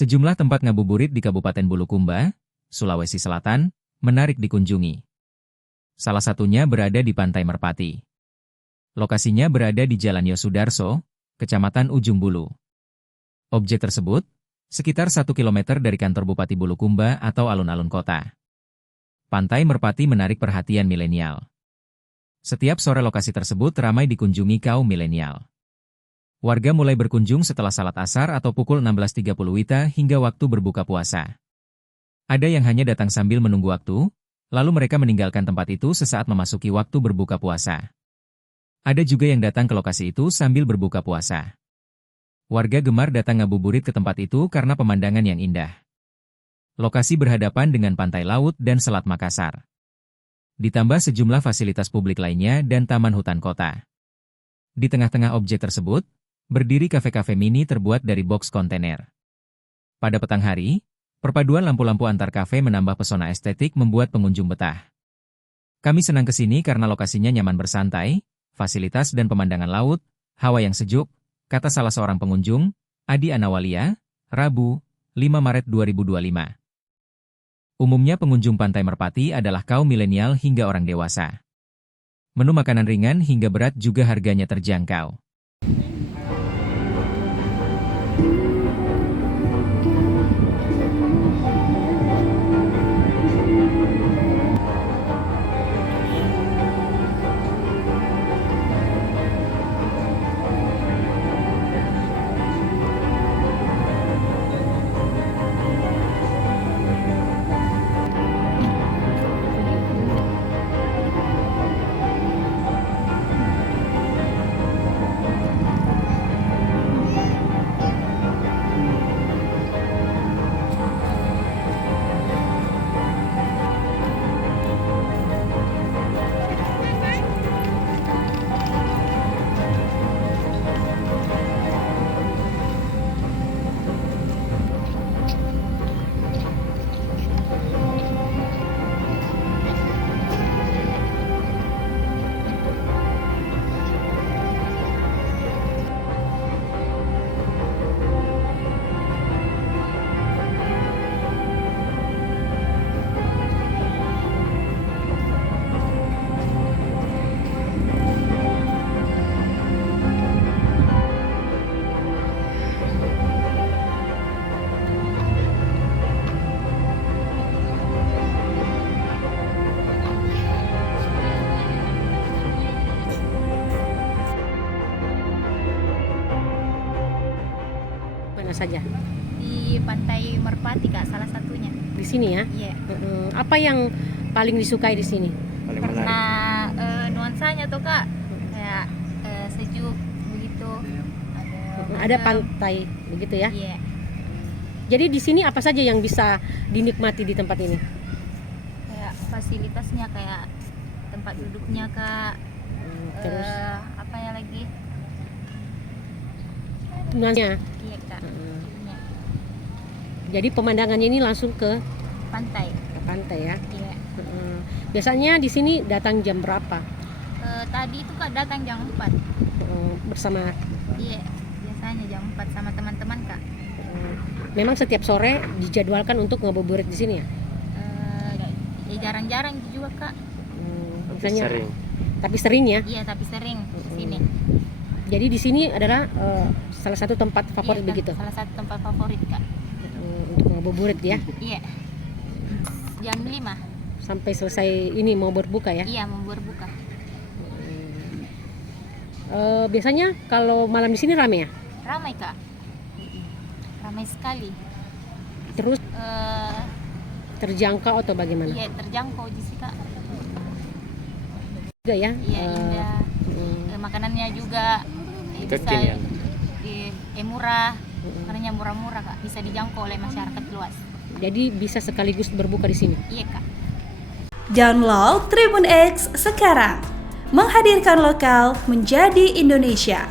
Sejumlah tempat ngabuburit di Kabupaten Bulukumba, Sulawesi Selatan, menarik dikunjungi. Salah satunya berada di Pantai Merpati. Lokasinya berada di Jalan Yosudarso, Kecamatan Ujung Bulu. Objek tersebut, sekitar 1 km dari kantor Bupati Bulukumba atau alun-alun kota. Pantai Merpati menarik perhatian milenial. Setiap sore lokasi tersebut ramai dikunjungi kaum milenial. Warga mulai berkunjung setelah salat asar atau pukul 16.30 WITA hingga waktu berbuka puasa. Ada yang hanya datang sambil menunggu waktu, lalu mereka meninggalkan tempat itu sesaat memasuki waktu berbuka puasa. Ada juga yang datang ke lokasi itu sambil berbuka puasa. Warga gemar datang ngabuburit ke tempat itu karena pemandangan yang indah. Lokasi berhadapan dengan pantai laut dan Selat Makassar. Ditambah sejumlah fasilitas publik lainnya dan taman hutan kota. Di tengah-tengah objek tersebut, berdiri kafe-kafe mini terbuat dari box kontainer. Pada petang hari, perpaduan lampu-lampu antar kafe menambah pesona estetik membuat pengunjung betah. Kami senang ke sini karena lokasinya nyaman bersantai, fasilitas dan pemandangan laut, hawa yang sejuk, kata salah seorang pengunjung, Adi Anawalia, Rabu, 5 Maret 2025. Umumnya pengunjung Pantai Merpati adalah kaum milenial hingga orang dewasa. Menu makanan ringan hingga berat juga harganya terjangkau. Mana saja? Di Pantai Merpati, Kak, salah satunya. Di sini ya? Iya. Apa yang paling disukai di sini? Karena nuansanya tuh, Kak, kayak sejuk begitu. Ada pantai begitu ya? Iya. Jadi di sini apa saja yang bisa dinikmati di tempat ini? Kayak fasilitasnya, kayak tempat duduknya, Kak. Terus apa ya lagi? nuansanya. Iya, Kak. Iya. Jadi pemandangannya ini langsung ke Pantai. ya. Iya. Biasanya di sini datang jam berapa? Tadi itu, Kak, datang jam 4. Bersama. Iya. Biasanya jam 4 sama teman-teman, Kak. Memang setiap sore dijadwalkan untuk ngabuburit di sini ya? Ya jarang-jarang juga, Kak. Misalnya, tapi sering ya? Iya, tapi sering di sini. Jadi di sini adalah salah satu tempat favorit Iya, begitu? Salah satu tempat favorit, Kak. Untuk ngabuburit ya? Iya. Jam 5. Sampai selesai ini mau berbuka ya? Iya, mau berbuka. Biasanya kalau malam di sini ramai ya? Ramai, Kak. Ramai sekali. Terus terjangkau atau bagaimana? Iya, terjangkau sih, Kak. Juga ya? Iya, indah. Makanannya juga bisa murah. Makanannya murah-murah, Kak. Bisa dijangkau oleh masyarakat luas. Jadi bisa sekaligus berbuka di sini? Iya, Kak. Download Tribun X sekarang. Menghadirkan lokal menjadi Indonesia.